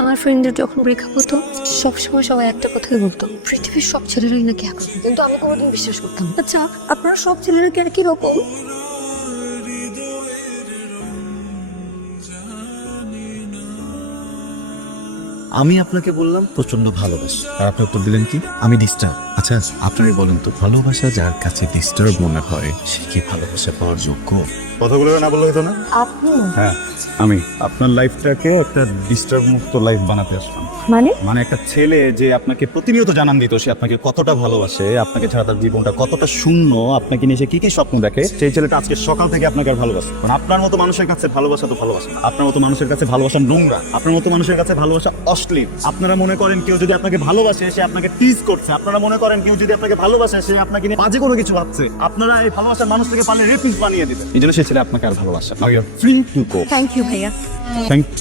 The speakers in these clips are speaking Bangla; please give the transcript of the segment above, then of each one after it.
আমার ফ্রেন্ডদের যখন ব্রেকআপ হতো সবসময় সবাই একটা কথাই বলতো, পৃথিবীর সব ছেলেরাই নাকি একরকম। কিন্তু আমি কোনোদিন বিশ্বাস করতাম না। আচ্ছা, আপনারা সব ছেলেরা কি একই রকম? আমি আপনাকে বললাম প্রচন্ড ভালোবাসি, আর আপনি উত্তর দিলেন কি আমি ডিস্টার্ব। আচ্ছা আপনারই বলেন তো, ভালোবাসা যার কাছে ডিস্টার্ব মনে হয় সে কি ভালোবাসা পাওয়ার যোগ্য? কথাগুলো না বললে হতো না? আপনি হ্যাঁ, আমি আপনার লাইফটাকে একটা ডিস্টার্ব মুক্ত লাইফ বানাতে আসলাম। মানে একটা ছেলে যে আপনাকে প্রতিনিয়ত জানান দিত সে আপনাকে কতটা ভালোবাসে, আপনাকে ছাড়া তার জীবনটা কতটা শূন্য, আপনাকে নিয়ে সে কি কি স্বপ্ন দেখে, সেই ছেলেটা আজকে সকাল থেকে আপনাকে আর ভালোবাসে। কারণ আপনার মতো মানুষের কাছে ভালোবাসা তো ভালোবাসা না। আপনার মতো মানুষের কাছে ভালোবাসা নোংরা, আপনার মতো মানুষের কাছে ভালোবাসা অশ্লীল। আপনারা মনে করেন কেউ যদি আপনাকে ভালোবাসে সে আপনাকে টিজ করছে, আপনারা মনে করেন কেউ যদি আপনাকে ভালোবাসে সে আপনাকে নিয়ে বাজে কোনো কিছু ভাবছে। আপনারা এই ভালোবাসার মানুষটাকে পারলে রেপিস বানিয়ে দিবেন। এই জন্য সে ছেলে আপনাকে আর ভালোবাসে। Free to go. Thank you ভাইয়া।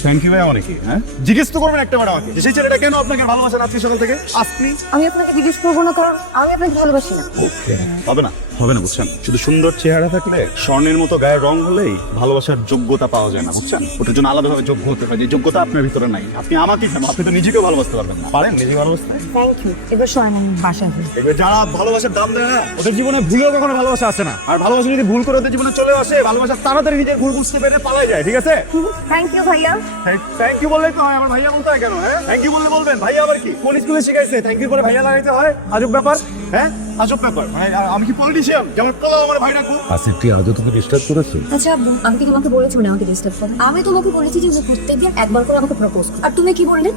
থ্যাংক ইউ ভাই অনেকে। হ্যাঁ, জিজ্ঞেস তো করবেন একটা বার আমাকে যে সেই ছেলেটা কেন আপনাকে ভালোবাসে না আজকে সকাল থেকে? আপনি আমি আপনাকে জিজ্ঞেস করবো না, কারণ আমি আপনাকে ভালোবাসি না। হবে না বুঝছেন। শুধু সুন্দর চেহারা থাকলে, স্বর্ণের মতো গায়ের রং হলেই ভালোবাসার যোগ্যতা পাওয়া যায় না, বুঝছেন। ওটার জন্য আলাদাভাবে যোগ্য হতে হয়, যে যোগ্যতা আপনার ভিতরে নাই। আপনি আমাকে কেন, আপনি তো নিজেকেও ভালোবাসতে পারবেন না। পারেন নিজে ভালোবাসতে? Thank you. এবার শোনেন, আমি বাসায় যাই। এবার যারা ভালোবাসার দাম দেয় না ওদের জীবনে ভুলেও কখনো ভালোবাসা আসে না। আর ভালোবাসা যদি ভুল করে ওদের জীবনে চলে আসে, ভালোবাসা তাড়াতাড়ি নিজের ভুল বুঝতে পেরে পালাই যায়। ঠিক আছে, থ্যাংক ইউ ভাইয়া। থ্যাংক ইউ বললেই তো হয়। আমার ভাইয়া বলতে হয় কেন? হ্যাঁ, থ্যাংক ইউ বললে বলবেন ভাইয়া আবার কি? কোন স্কুলে শিখাইছে থ্যাংক ইউ করে ভাইয়া লাগাইতে হয়? আজব ব্যাপার। হ্যাঁ, আজব ব্যাপার। মানে আমি কি পলিটিশিয়ান যেমন কলা আমার ভাই রাখো? আসিফ তুই আজও তোকে ডিস্টার্ব করেছিস? আচ্ছা আব্বু, আমি কি তোমাকে বলেছি মানে আমাকে ডিস্টার্ব করো? আমি তোমাকে বলেছি যে প্রত্যেকদিন একবার করে আমাকে প্রপোজ করো, আর তুমি কি বললে?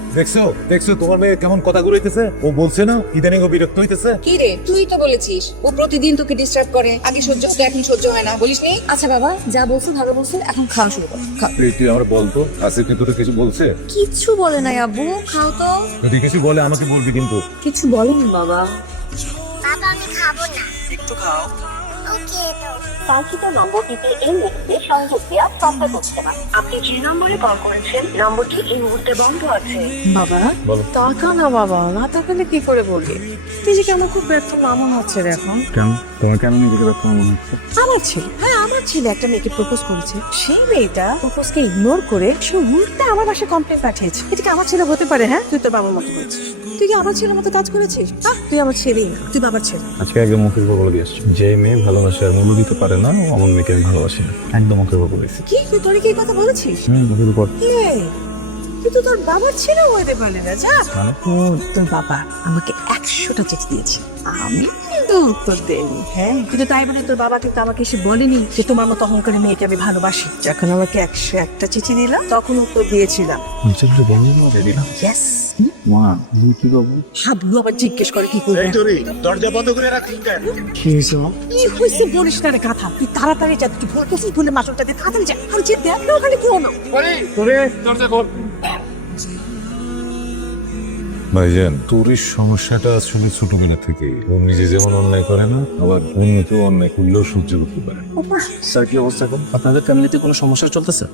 দেখছো তোমার মেয়ে কেমন কথা ঘুরাইতেছে? ও বলছে না ইদানিং ও বিরক্ত হইতেছে। কি রে, তুই তো বলেছিস ও প্রতিদিন তোকে ডিস্টার্ব করে, আগে সহ্য হতো এখন সহ্য হয় না, বলিসনি? আচ্ছা বাবা, যা বলছো ভালো বলছো, এখন খাওয়া শুরু করো। খাও। তুই আমার বলতো আসিফ কি তোকে কিছু বলছে? কিচ্ছু বলে নাই আব্বু, খাও তো। যদি কিছু বলে আমাকে বলবি কিন্তু। কিছু বলেনি বাবা। বাবা আমি খাবো না। একটু খাও। ওকে তো কাঙ্ক্ষিত নম্বরটিতে এই মুহূর্তে সংযোগ দেওয়া সফল হচ্ছে না। আপনি যে নম্বরে কল করেছেন নম্বরটি এই মুহূর্তে বন্ধ আছে। বাবা বলো। তাকা না বাবা, না তাকালে কি করে বলি? তুই যে কেমন খুব ব্যর্থ মামন হচ্ছে রে এখন। কেন তোমার কেন নিজেকে ব্যর্থ মনে হচ্ছে? আমার ছেলে, হ্যাঁ আমার ছেলে একটা মেয়েকে প্রপোজ করেছে, সেই মেয়েটা প্রপোজকে ইগনোর করে সে উল্টে আমার বাসায় কমপ্লেন পাঠিয়েছে। এটা কি আমার ছেলে হতে পারে? হ্যাঁ, তুই তোর বাবার মতো করেছিস। তুই কি আমার ছেলের মতো কাজ করেছিস? তুই আমার ছেলেই না, তুই বাবার ছেলে। আজকে একদম মুখের উপর বলে দিয়েছি, যে মেয়ে ভালোবাসার মূল্য দিতে পারে না অমন মেয়েকে আমি ভালোবাসি না। একদম মুখের উপর বলেছি। কি তুই তোরে কি এই কথা বলেছিস? মুখের উপর। এই, তুই তো তোর বাবার ছেলে হইতে পারলি না। যা, মানে? তোর বাবা আমাকে 100টা চিঠি দিয়েছে, আমি কিন্তু উত্তর দেয়নি। হ্যাঁ, কিন্তু তাই বলে তোর বাবা কিন্তু আমাকে এসে বলেনি যে তোমার মতো অহংকারী মেয়েকে আমি ভালোবাসি। যখন আমাকে 101টা চিঠি দিলাম তখন উত্তর দিয়েছিলাম নিচে বন্ধ দিয়ে দিলাম। ইয়েস। মা তুমি কি করবো? হাবলু আবার জিজ্ঞেস করে কি করবে। দরজা বন্ধ করে রাখুন কেন? কি হয়েছে মা? কি হয়েছে বলিস না রে কথা। তুই তাড়াতাড়ি যা, তুই ভুল করছিস, ভুলে মাছটা দিয়ে তাড়াতাড়ি যা। আর যে দেখ না ওখানে কি হলো। দরজা খোল। ভাইজান তোর এই সমস্যাটা আসলে ছোটবেলা থেকে। ও নিজে যেমন অন্যায় করে না, আবার অন্য কেউ অন্যায় করলেও সহ্য করতে পারে। স্যার কি অবস্থা এখন? আপনাদের ফ্যামিলিতে কোনো সমস্যা চলতেছে?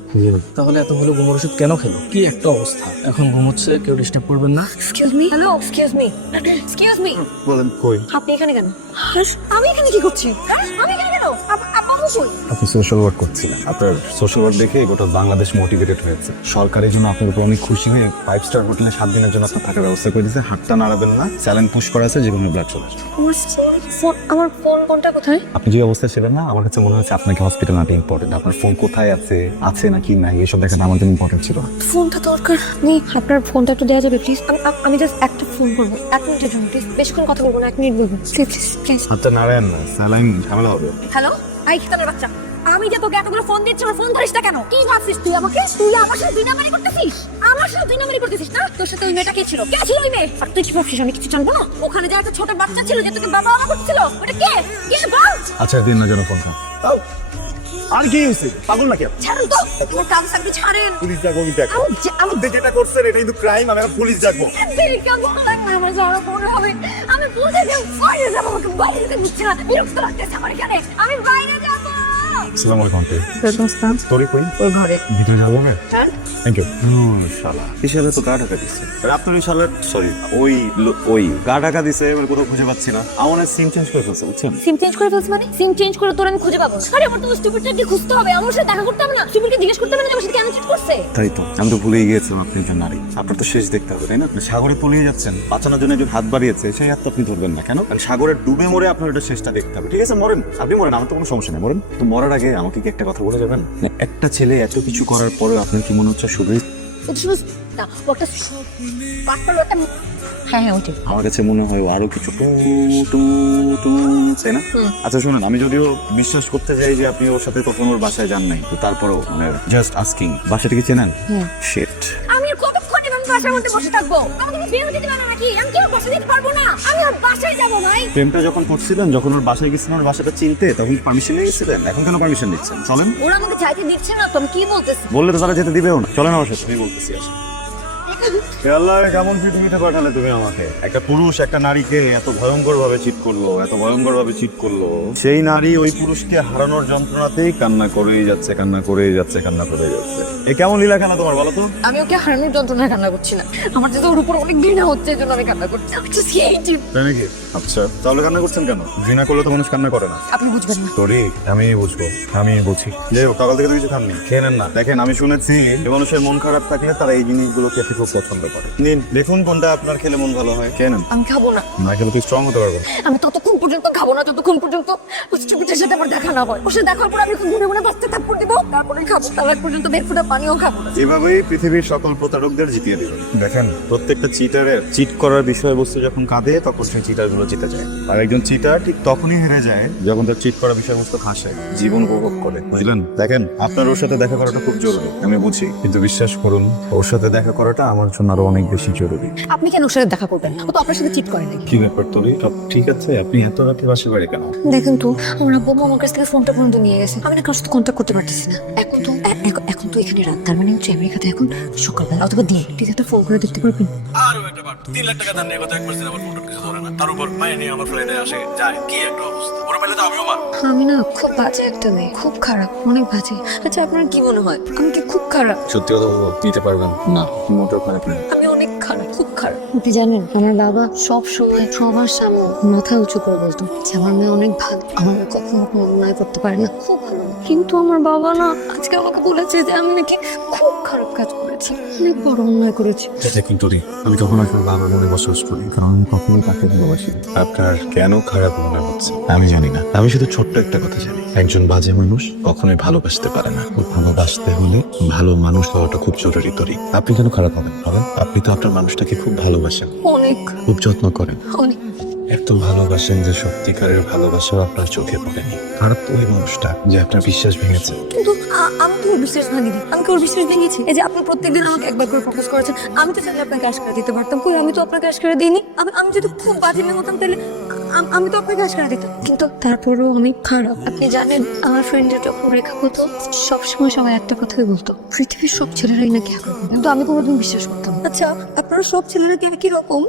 তাহলে এতগুলো ঘুমের ওষুধ কেন খেলো? কি একটা অবস্থা, এখন ঘুমোচ্ছে, কেউ ডিস্টার্ব করবেন না। Excuse me. Hello, excuse me. Excuse me. বলেন কই? আপনি এখানে কেন? আমি এখানে কি করছি? আমি এখানে কেন? আম্মু কই? আপনি সোশ্যাল ওয়ার্ক করছিলেন, আপনার সোশ্যাল ওয়ার্ক দেখে গোটা বাংলাদেশ মোটিভেটেড হয়েছে। সরকারের জন্য আপনার উপর অনেক খুশি হয়ে 5 স্টার হোটেলে 7 দিনের জন্য আপনার থাকার ব্যবস্থা করে দিয়েছে। হাতটা নাড়াবেন না, স্যালাইন পুশ করা আছে, যেগুলো ব্লাড চলে আসবে। আমার ফোন কোনটা কোথায়? আপনি যে অবস্থায় ছিলেন না, আমার কাছে মনে হচ্ছে আপনাকে হসপিটাল আনতে ইম্পর্টেন্ট। আপনার ফোন কোথায় আছে, আছে নাকি নাই, এসব দেখাটা আমার জন্য ইম্পর্টেন্ট ছিল। ফোনটা দরকার নেই, আপনার ফোনটা একটু দেওয়া যাবে প্লিজ? আমি জাস্ট একটা ফোন করবো, 1 মিনিটের জন্য প্লিজ। বেশিক্ষণ কথা বলবো না, 1 মিনিট বলবো প্লিজ প্লিজ। হাতটা নাড়ায়েন না, স্যালাইন ঝামেলা হবে। হ্যালো, আই খেতামের বাচ্চা, আমি যে তোকে এতগুলো ফোন দিচ্ছি, আমার ফোন ধরিস না কেন? কি ভাবছিস তুই আমাকে? তুই আমার সাথে 2 নাম্বারি করতেছিস? আমার সাথে 2 নাম্বারি করতেছিস না? তোর সাথে ওই মেয়েটা কে ছিল? কে ছিল ওই মেয়ে? আর তুই কি ভাবছিস আমি কিছু জানবো না? ওখানে যে একটা ছোট বাচ্চা ছিল যে তোকে বাবা করছিল, ওটা কে? কে বল? আচ্ছা দিন না যেন ফোন খান। আর কি হয়েছে? পাগল নাকি আপনি? ছাড়ুন তো, তোমার কাজ থাকবে ছাড়েন। পুলিশ ডাকবো কিন্তু এখন। আপনি যেটা করছেন এটা কিন্তু ক্রাইম, আমি এখন পুলিশ ডাকবো। আমার যাওয়া মনে হবে, আমি বলতে যাবো বাইরে যাবো, আমাকে বাইরে যেতে দিচ্ছে না, বিরক্ত লাগতেছে আমার এখানে, আমি বাইরে যাবো। আসসালামু আলাইকুম আন্টি। বুঝতাম তোরে কই? ওর ঘরে। ভিতরে যাবো না? হ্যাঁ। Thank you. শালা এই শালা তো গা ঢাকা দিচ্ছে আপনার এই শালা সরি ওই গা ঢাকা দিছে এবার কোথাও খুঁজে পাচ্ছি না আমার সিম চেঞ্জ করে ফেলছে বুঝছেন সিম চেঞ্জ করে ফেলছ মানে সিম চেঞ্জ করে তোর আমি খুঁজে পাবো না। আরে আমার তো স্টুপিডটাকে খুঁজতে হবে, আমার সাথে দেখা করতে হবে না? স্টুপিডকে জিজ্ঞেস করতে হবে না যে আমার সাথে কেন চিট করছে? তাই তো আমি তো ভুলেই গিয়েছিলাম আপনি একজন নারী আপনার তো শেষ দেখতে হবে তাই না আপনি সাগরে তলিয়ে যাচ্ছেন বাঁচানোর জন্য একজন হাত বাড়িয়েছে সেই হাত তো আপনি ধরবেন না কেন কারণ সাগরে ডুবে মরে আপনার এটা শেষটা দেখতে হবে ঠিক আছে মরেন আপনি মরেন আমার তো কোনো সমস্যা নেই মরেন তো মরার আগে আমাকে কি একটা কথা বলে যাবেন একটা ছেলে এত কিছু করার পরে আপনার কি মনে হচ্ছে শুধুই ও শুধু না, ও একটা পাটপার একটা হ্যাঁ হ্যাঁ ওইটাই। আমার কাছে মনে হয় ও আরো কিছু টু টু টু তাই না আচ্ছা শুনুন আমি যদিও বিশ্বাস করতে চাই যে আপনি ওর সাথে কখনো ওর বাসায় যান নাই তো তারপরও মানে জাস্ট আস্কিং বাসাটা কি চেনেন শিট আমি আর কতক্ষণ এভাবে বাসার মধ্যে বসে থাকবো? আমাকে তুমি বের হতে দিবে না নাকি? আমি কি আর বাসা যেতে পারবো না? আমি আর বাসায় যাবো ভাই। প্রেমটা যখন করছিলেন যখন ওর বাসায় গেছিলেন ওর বাসাটা চিনতে তখন পারমিশন নিয়েছিলেন এখন কেন পারমিশন নিচ্ছেন চলেন ওরা আমাকে চাইতে দিচ্ছে না তো আমি কি বলতেছি? বললে তো তারা যেতে দিবেও না চলেন আমার সাথে আমি বলতেছি আসেন আল্লাহ কেমন পৃথিবীতে পাঠালে তুমি আমাকে একটা পুরুষ একটা নারীকে এত ভয়ঙ্কর ভাবে চিট করলো এত ভয়ঙ্কর ভাবে চিট করলো সেই নারী ওই পুরুষকে হারানোর যন্ত্রণাতেই কান্না করেই যাচ্ছে কান্না করেই যাচ্ছে কান্না করেই যাচ্ছে এই কেমন লীলা খেলা তোমার বলো তো আমি ওকে হারানোর যন্ত্রণায় কান্না করছি না, আমার যে ওর উপর অনেক ঘৃণা হচ্ছে এই জন্য আমি কান্না করছি। আমি just hate him। তাই নাকি আচ্ছা তাহলে কান্না করছেন কেন ঘৃণা করলে তো মানুষ কান্না করে না আপনি বুঝবেন না। তোরি আমি বুঝবো আমি বুঝি যে সকাল থেকে তো কিছু খাননি খেয়ে নেন না দেখেন আমি শুনেছি যে মানুষের মন খারাপ থাকলে তারা এই জিনিসগুলো খেতে খুব পছন্দ করে নিন দেখুন কোনটা আপনার খেলে মন ভালো হয় খেয়ে নেন আমি খাবো না। না খেলে তুই স্ট্রং হতে পারবো আমি ততক্ষণ পর্যন্ত খাবো না যতক্ষণ পর্যন্ত ওই স্টুপিডের সাথে আমার দেখা না হয়। ওর সাথে দেখার পর আমি ঘুরে ঘুরে বাঁচতে থাপ্পড় দিব, তারপরে খাবো। তার আগ পর্যন্ত বের ফুটা পানিও খাবো না। এভাবেই পৃথিবীর সকল প্রতারকদের জিতিয়ে দিবেন দেখেন প্রত্যেকটা চিটারের চিট করার বিষয়বস্তু যখন কাঁদে তখন সেই চিটার গুলো জিতে যায় আর একজন চিটার ঠিক তখনই হেরে যায় যখন তার চিট করা বিষয়বস্তু হাসে জীবন উপভোগ করে বুঝলেন দেখেন আপনার ওর সাথে দেখা করাটা খুব জরুরি আমি বুঝি কিন্তু বিশ্বাস করুন ওর সাথে দেখা করাটা আমার জন্য আরো অনেক বেশি জরুরি আপনি কেন ওর সাথে দেখা করবেন? ও তো আপনার সাথে চিট করে নাকি? কি ব্যাপার তোর সব ঠিক আছে আপনি এত রাতে বাসে বাড়ি কেন দেখেন তো আমার আব্বু আমার কাছ থেকে ফোনটা পর্যন্ত নিয়ে গেছে, আমি না কারোর সাথে কন্ট্যাক্ট করতে পারতেছি না। এখন তো এখানে রাত, তার মানে হচ্ছে আমেরিকাতে এখন সকালবেলা অথবা দিন। তুই একটা ফোন করে দেখতে পারবি? আর একটা বার 3 লাখ টাকা ধার নিয়ে কথা একবার আমার ফোন কিছু ধরে না তার উপর মায়ে নিয়ে আমার ফ্লাইটে আসে যায় কি একটা অবস্থা ওরা পেলে তো আমিও মার আমি না খুব বাজে একটা মেয়ে, খুব খারাপ, অনেক বাজে। আচ্ছা আপনার কি মনে হয় আমি কি খুব খারাপ? সত্যি কথা বলবো দিতে পারবেন না মোটেও খারাপ না আমি অনেক খারাপ, খুব খারাপ। আপনি জানেন আমার বাবা সব সময় সবার সামনে মাথা উঁচু করে বলতো যে আমার মেয়ে অনেক ভালো, আমার মেয়ে কখনো কোনো অন্যায় করতে পারে না, খুব ভালো। কিন্তু আমার বাবা না আজকে আমাকে বলেছে যে আমি নাকি খুব খারাপ কাজ করেছি, অনেক বড় অন্যায় করেছি। দেখুন তোরি আমি কখনো আপনার বাবার মনে বসবাস করি কারণ আমি কখনোই তাকে ভালোবাসি আপনার কেন খারাপ মনে হচ্ছে আমি জানি না আমি শুধু ছোট্ট একটা কথা জানি একজন বাজে মানুষ কখনোই ভালোবাসতে পারে না ভালোবাসতে হলে ভালো মানুষ হওয়াটা খুব জরুরি তোরি আপনি কেন খারাপ হবেন বাবা আপনি তো আপনার মানুষটাকে খুব ভালোবাসেন অনেক খুব যত্ন করেন অনেক। এত ভালোবাসেন যে সত্যিকারের ভালোবাসাও আপনার চোখে পড়েনি খারাপ তো ওই মানুষটা যে আপনার বিশ্বাস ভেঙেছে কিন্তু আমি তো ওর বিশ্বাস ভাঙিনি, আমি কি ওর বিশ্বাস ভেঙেছি? এই যে আপনি প্রত্যেকদিন আমাকে একবার করে প্রপোজ করেছেন, আমি তো চাইলে আপনাকে ক্যাশ করে দিতে পারতাম, কই আমি তো আপনাকে ক্যাশ করে দিইনি। আমি যদি খুব বাজে মেয়ে হতাম তাহলে আমি তো আপনাকে ক্যাশ করে দিতাম, কিন্তু তারপরেও আমি খারাপ। আপনি জানেন আমার ফ্রেন্ডের যখন ব্রেকআপ হতো সবসময় সবাই একটা কথাই বলতো পৃথিবীর সব ছেলেরাই নাকি একরকম, কিন্তু আমি কোনোদিন বিশ্বাস করতাম না। আচ্ছা আপনারা সব ছেলেরা কি একই রকম?